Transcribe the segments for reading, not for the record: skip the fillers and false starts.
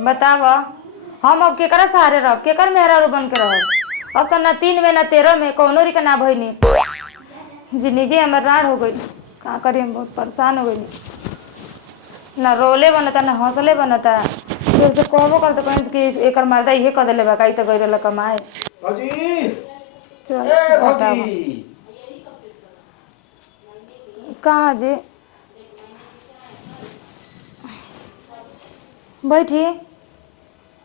बताव हम अब केकरा सहारे रह केकर मेहरा बन के रह। अब तो ना 3 में ना 13 में कौनो री के ना भइनी। जिंदगी हमर राड़ हो गई। का करी हम बहुत परेशान हो गई। ना रोले बनता ना हंसले बनता। ये से कहबो करते कहीं कि एकर मर्दा इहे कह देले बा काई तो गइल कमाए। भौजी चल ए बताव भौजी कहाँ जी बैठी।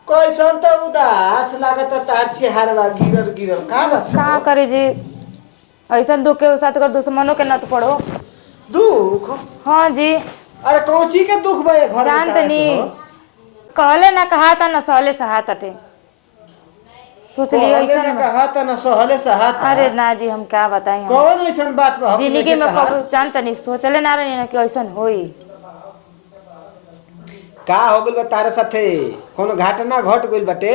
कैसन त उदास लागत तार चेहरा गिरर गिरर का बात कहाँ करे जी ऐसा दुख के साथ कर दुश्मनों के नत पड़ो। दुख? हाँ जी अरे कौची के दुख बे घर में जानत तारा के नहीं हो? कहले ना कहा था ना सहले सहात अटे सोच लियो कहले ऐसा ना कहा त न सहले सहाता। अरे ना जी हम क्या बताएं हम कौन ऐसन बात बा हम जिंदगी नहीं में कहा? कब जानता नहीं सोचले ना रही ना कि ऐसा होई। का हो गइल बा तारे साथे? कोनो घटना घट गइल बाटे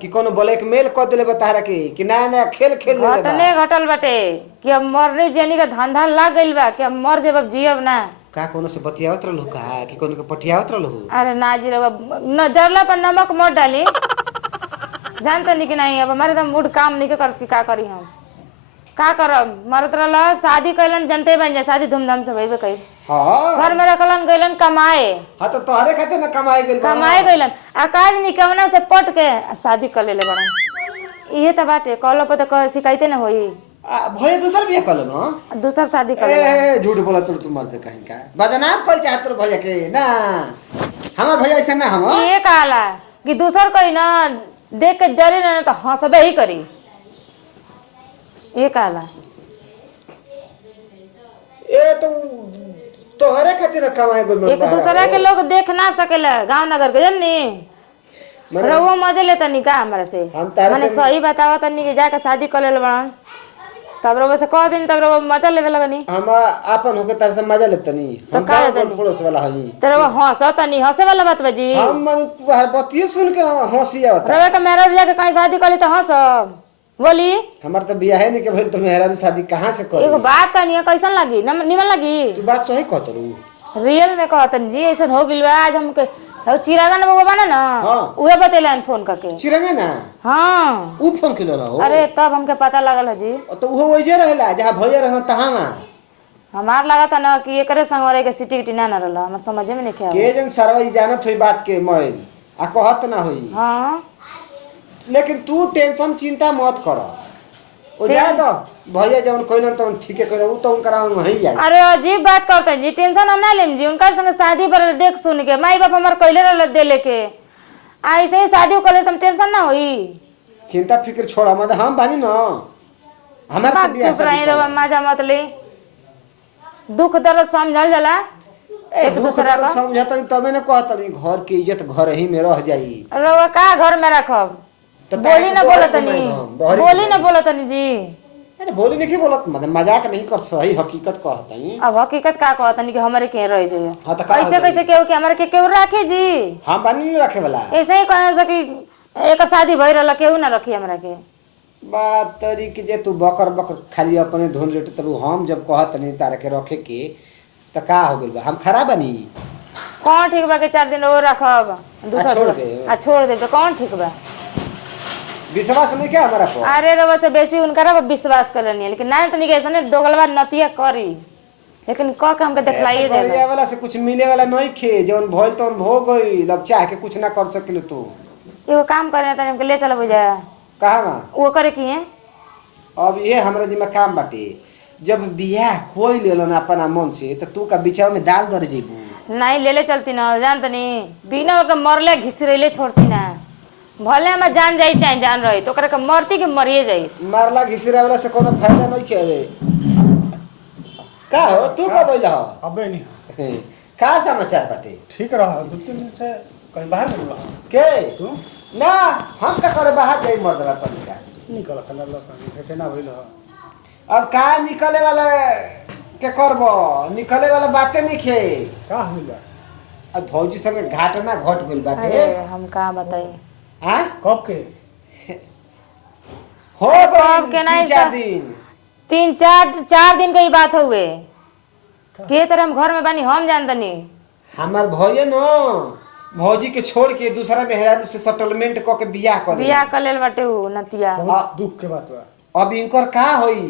कि कोनो ब्लैकमेल कर देले बा तारा के कि नया नया खेल खेल लेले बा? घटने घटल बटे कि अब मरने जेनी का धंधा लाग गइल बा कि अब मर जेब अब जियब ना। का कोनो से बतियावत रहलू का कि कोनो के पटियावत रहलू? अरे ना जी रब न जरला पर नमक मत डाली। जानते नहीं कि नहीं अब हमारे तो मूड काम नहीं करत कि का करी हम का करब। मरत रहल शादी कैलन जनते बन जाए शादी धूमधाम से भइबे कई। हां घर में रखलन गइलन कमाए। हां तो तोहरे खातिर ना कमाई गइल बा। कमाए गइलन आकाश निकवना से पट के शादी कर लेले बड़न। इहे त बाटे कहलो पर तो शिकायते ना होई। भैया दूसर बियाह कर लो ना? दूसर शादी कर लेलन। ए झूठ बोला तू मर्द कहीं का बदनाम कर चाहत रो भैया के ना। हमार भैया ऐसा ना हम ये कहला कि दूसर कोई ना देख के जरे ना तो हंसबे ही करी। ये कहला ए तो तोहरे खातिर कमाई गइल एक दूसरा के लोग देख ना सकेला गांव नगर के जन्नी रहुओ मजे लेता नहीं का हमरा से। हम तारे माने से सही बतावा तनी कि जाके शादी कर ले बड़न तब रहुओ से कह दिन तब रहुओ मजा लेवे लगनी। हम आपन होके तारे से मजा लेतनी तो हम का गाँव लेतनी? पड़ोस वाला हई। तो रहुओ हंसतनी हंसे वाला बात बाजी। हम मन बतिये सुन के हंसी आवता। रहुओ के मेरा जाके कहीं शादी कर ली तो हंसब बोली। हमार तो बियाह नहीं के भइल तो मेहरा शादी कहां से करी? एगो बात कहनी है कैसन लगी निमन लगी? तू बात सही कहत रू। रियल में कहतन जी ऐसा हो गिल बा आज हमके चिरागन बाबा बना ना हाँ। उहे बतेलन फोन करके। चिरंगे ना हाँ ऊ फोन किलो ना हो। अरे तब हमके पता लगल है जी। तो वो वही रहेला जहां भैया रहना तहां में। हमार लगा था ना कि एकरे संग रह के सिटी गिटी ना रहल हम समझे में नहीं खे। के जन सरवा ई जानत होई बात के मैल आ कहत ना होई। हाँ लेकिन तू टेंशन चिंता मत कर। ओ जा दो भैया जवन कइलन तवन ठीके कइलन ऊ तो उनकरा वही जाई। अरे अजीब बात करते जी टेंशन हम ना लेम जी उनका संग शादी पर देख सुन के माई बाप हमार कइले रहल दे लेके ऐसे ही शादी कर ले तुम टेंशन ना होई। चिंता फिक्र छोड़ा मत हम बानी न हमार से बियाह चुप रही रहो मजा मत ले दुख दर्द समझल जाला एक दूसरा का। समझत नहीं तबे न कहत नहीं घर की इज्जत घर ही में रह जाई। रवा का घर में रखब तो बोली ना बोलतनी बोली ना बोलतनी जी। अरे बोली नहीं बोलत मजाक नहीं कर सही हकीकत कहत हई। अब हकीकत का कहतनी कि हमारे के रह जाइए। हां तो का कैसे कैसे केहू के हमारे के केहू रखे जी। हम बानी नहीं रखे वाला। ऐसे ही कहे से कि एक शादी भई रहल केहू ना रखी हमरा के। बात तरी कि जे तू बकर बकर खाली अपने धुन लेट तरू हम जब कहत नहीं तारे के रखे के त का हो गेल बा हम खराब बनी। कौन ठीक बा के 4 दिन और रखब दूसरा छोड़ दे तो कौन ठीक बा? विश्वास नहीं क्या हमारा पर? अरे रवा से बेसी उनका विश्वास करनी है लेकिन ना तनी के ऐसे दोगलवा नतिया करी लेकिन क के हमके दिखलाइए दे बढ़िया वाला से कुछ मिले वाला नहीं खे जौन भइल तौन हो गई अब चाह के कुछ ना कर सकिल तू। एगो काम करे तनी हमके ले चल बुझा कहां बा? वो करे की है अब ये हमरा जिम्मा काम बाटे जब बियाह कोई लेलो ना अपना मन से तो तू का बिचाव में दाल दर जेबू। नहीं ले ले चलती ना जान तनी बिना ओके मरले घिसरेले छोड़ती ना भले हम जान जाई चाहे जान रही तो ओकरा के मरती के मरिए जाई। मारला घिसरा वाला से कोनो फायदा नहीं के रे। का हो तू का बोल हो? अबे नहीं का समाचार बाटे? ठीक रहा 2-3 दिन से कहीं बाहर निकल रहा के तू ना हम का करे बाहर जाई मर्दवा तनी का निकल कलर लगा के ना भइल ह। अब का निकले वाला के करबो निकले वाला बातें नहीं खे। का होइल बा? अब भौजी संगे घटना घट गइल बाटे। अरे हम का बताई हां कब के हो कब के नहीं 3-4 दिन 3-4 दिन की बात हुए के तरह हम घर में बानी हम जानतनी। हमार भैया न भौजी के छोड़ के दूसरा मेहरारू से सेटलमेंट क के बियाह कर ले। बियाह कर लेल बाटे उ नतिया। बहुत दुख के बात बा। अब इनकर का होई?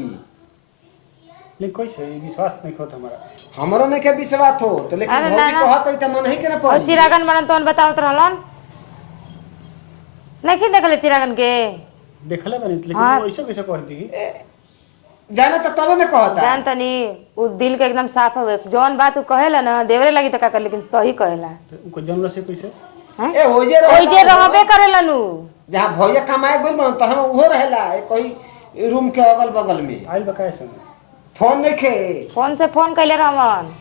लेकिन कैसे ई विश्वास नहीं होत हमारा। हमरो नहीं के विश्वास हो तो, लेकिन अरे भौजी ना, कहत रही त मन ही के ना और पड़ी। चिरागन बनन तोन बतावत रहलन नहीं देखले चिरागन के देखले बनी लेकिन हाँ। वो ऐसे कैसे कह दी। जाना त तबे न कहता। जान तनी उ दिल के एकदम साफ हवे जौन बात उ कहेला ना देवरे लगी त का कर लेकिन सही कहेला। उनको जानला से कैसे हैं? ए होइजे ओइ जे रहबे करेलन उ जहां भौया कमाए गइल बन त हम उहो रहेला कोई रूम के अगल बगल में। आइल बकाए से फोन नहीं खे। फोन से फोन कैले रहवन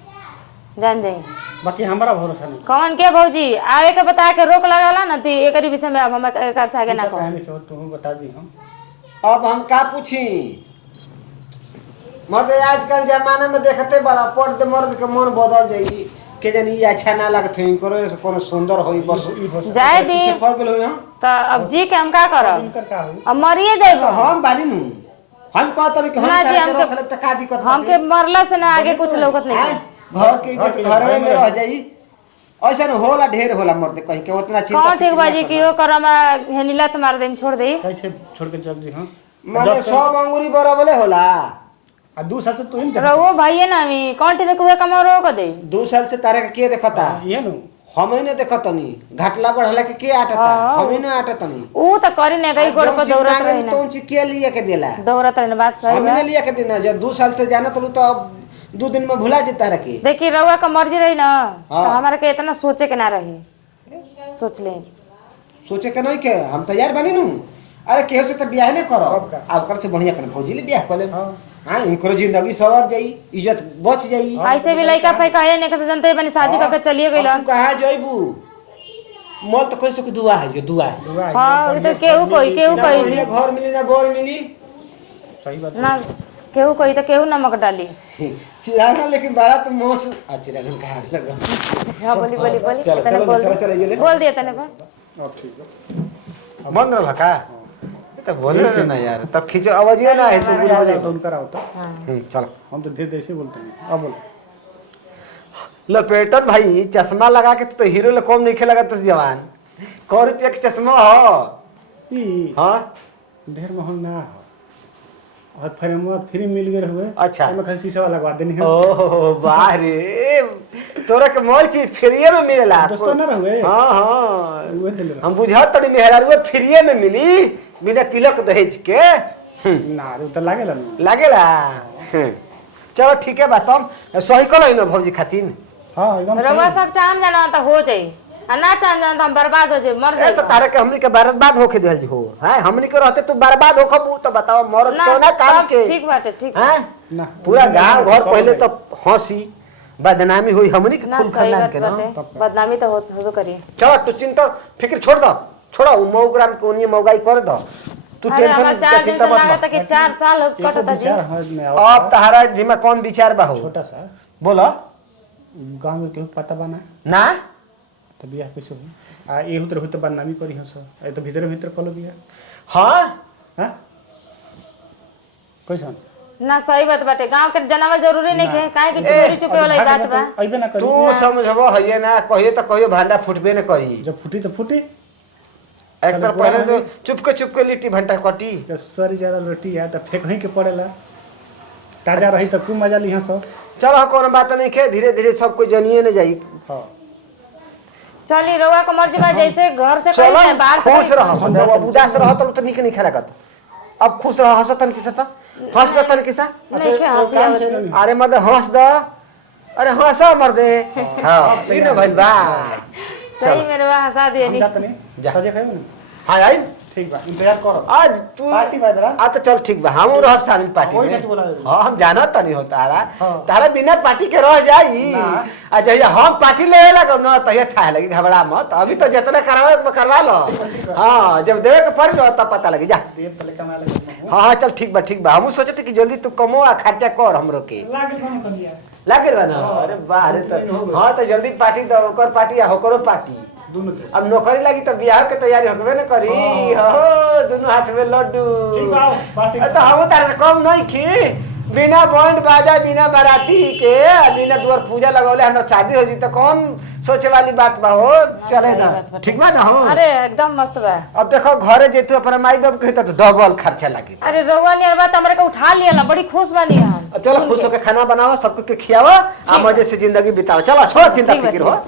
जान जाई बाकी हमारा भरोसा नहीं। कौन के भौजी आवे के बता के रोक लगाला ना ती एकरी विषय में अब हम एकर से आगे ना पूछा कहो। काहे नहीं कि तू बता दी हम। अब हम का पूछी? मर्द आजकल जमाना में देखते बड़ा पड़ मर्द के मन बदल जाई के जानी ये अच्छा ना लगत होई कोनो सुंदर होई बस जाए दी पीछे पड़ गेल होई हम। त अब जी के हम का करब इनकर का हुई अब मरिए जाइब तो हम बानी नु हम कहत रही कि हम ना जी, तारे के हमके- रख ले त का दिक्कत हमके मरला से ना आगे कुछ लौकत नहीं हैं? घर के इज्जत घर में रह जाई। ऐसा न होला ढेर होला मर्द कहीं के उतना चिंता कौन ठीक बाजी कि ओ करमा हेनिला त मार देम छोड़ दे कैसे छोड़ के चल दी हम। माने सब अंगूरी बराबरे होला। आ 2 साल से तू इन रहो भाई ना मी कौन ठीक कुए कमा रो को दे 2 साल से तारे के देखता? ये नु हम ही ने देखतनी घाटला बढ़ला के आटता हम ही ना आटतनी। ऊ त करी ने गई गोड़ पर दौड़त रही ना तो उनसे के लिए के देला दौड़त रही ना बात सही हम बा ने लिया के देना जब 2 साल से जाना तो अब 2 दिन में भुला जेता रखे। देखी रउआ का मर्जी रही ना तो हाँ। हमारे के इतना सोचे के ना रही सोच ले सोचे के नहीं के हम तैयार बनी नु। अरे केहू से तो ब्याह नहीं करो कब का? अब कर से बढ़िया कर फौजी ले ब्याह कर ले। हां हां इनकर जिंदगी सवर जाई इज्जत बच जाई। ऐसे भी लइका फैका है ने के जनते बनी शादी करके चलिए गइलन कहां जइबू मल तो कैसे के दुआ है ये दुआ है। दुआ है, हां बढ़िया तो केहू कोई केहू ना कोई बढ़िया जी घर मिली ना बोर मिली। सही बात ना केहू कोई तो केहू नमक डाली चिरागा लेकिन बड़ा तो मोस चिरागन कहा लगा। हां बोली बोली बोली चलो, तने चलो, बोल चलो, चलो, ये ले। बोल दिया तने पर अब ठीक है। मन रहा का तो बोले ना यार तब खींचो आवाज ये ना है तो बुझा तो जाए। उनका होता चलो हम तो धीरे धीरे से बोलते हैं। अब बोल लपेटन भाई चश्मा लगा के तो हीरो ले कम नहीं खेलगा तो जवान 100 रुपया के चश्मा हो। ई हाँ ढेर महंग ना हो और फ्रेम फ्री मिल गए हुए। अच्छा। मैं खाली शीशा लगवा देनी है। ओह वाह रे तोरा के मोल चीज फ्रीए में मिलेला। दोस्तों ना रहुए हाँ हाँ वो दिल रहा हम बुझत तनी मेहरारू फ्रीए में मिली बिना तिलक दहेज के। ना रे तो लागेला ना। लागेला। चलो ठीक है बात हम सही कल ना भौजी खातिन। हां एकदम रउआ सही। सब चाम जाना तो हो जाई आ ना चाम जाना तो हम बर्बाद हो जाए मर ए जाए तो तारे के हमनी के बर्बाद होके दिहल जी हो हैं हमनी के रहते तो बर्बाद होखबू तो बताओ मरद क्यों ना काम के ठीक बाटे ठीक हैं ना पूरा गांव घर पहले तो हंसी बदनामी हुई हमनी के ना खूब सही खानदान बात के ना। बाटे बदनामी तो होबे करी चलो तू चिंता फिक्र छोड़ दो छोड़ा उ मौग्राम के ओनिए मौगाई कर दो तू अरे हमार टेंशन 4 दिन चिंता से मत लागत कि 4 साल कटता जी विचार हमारे में अब आओ तहारा जिम्मा कौन विचार बा हो छोटा सा बोलो गांव में केहू पता बना ना तो बियाह कैसे हो आ एहू तरह तो बदनामी करी हो सो ए तो भीतर भीतर कलो बियाह हाँ हां कैसन ना सही बात बाटे गांव के जनावर जरूरी नहीं है काहे कि चोरी छुपे वाला ही बात बा अइबे ना करी तू समझबो हइए ना कहिए तो कहियो भांडा फुटबे न करी जब फूटी तो फूटी एक तरह पहले तो चुपके लिट्टी भंटा कटी जब सरी ज्यादा रोटी है तो फेंकही के पड़ेला ताजा रही तो खूब मजा ली सब। चलो कोनो बात नहीं के धीरे धीरे सब कोई जनिए न जाई। हां चली रउआ के मर्जी बा जैसे घर से चलो कहीं बाहर से खुश कहीं- रहो जब अब उदास रहो तो निक नहीं खेला अब खुश रहो हंसतन किसा था हंस दतन किसा नहीं के हंसी काम आवत से है। नहीं। अरे मर्द हंस द अरे हंसा मर्दे हां ई न भइल बा सही मेरे बा हंसा दिए हम नी जात नहीं जा। सजे खाइबे ना हां आई ठीक बा इंतजार करो आज तू पार्टी बा जरा आ तो चल ठीक बा हम रहब शामिल पार्टी कोई में नहीं बोला जरूर। हां हम जाना तनी हो तारा हाँ। तारा बिना पार्टी के रह जाई ना। आ जहिया हम पार्टी ले लगब ना तहिया थाह लगी घबरा मत अभी तो जितना करवा लो हां जब देवे के पड़ी तब पता लगी जा देव तले कमा ले हाँ हाँ चल ठीक बा हमहू सोचते कि जल्दी तू कमो आ खर्चा कर हमरो के लागल बनो कर लिया लागे बा ना अरे वाह अरे तो हाँ तो जल्दी पार्टी दो ओकर पार्टी आ होकरो पार्टी दोनों के अब नौकरी लगी तो बियाह के तैयारी होकबे न करी हो दोनों हाथ में लड्डू ठीक बा आओ, पार्टी तो हम तारे से कम नहीं खी बिना बैंड बाजा बिना बाराती के बिना दुआर पूजा लगौले हमरा शादी हो जी तो कौन सोचे वाली बात बा हो चले ना ठीक बा ना हो अरे एकदम मस्त बा। अब देखो घरे जेतु अपना माई बाप के तो डबल खर्चा लागी अरे रउआ नियर बात हमरा के उठा लिया ना, बड़ी खुश बानी हम। चलो खुश होकर खाना बनाओ सबको के खियाओ आ मजे से जिंदगी बिताओ चलो छोड़ चिंता ठीक बा, फिक्र ठीक हो बा।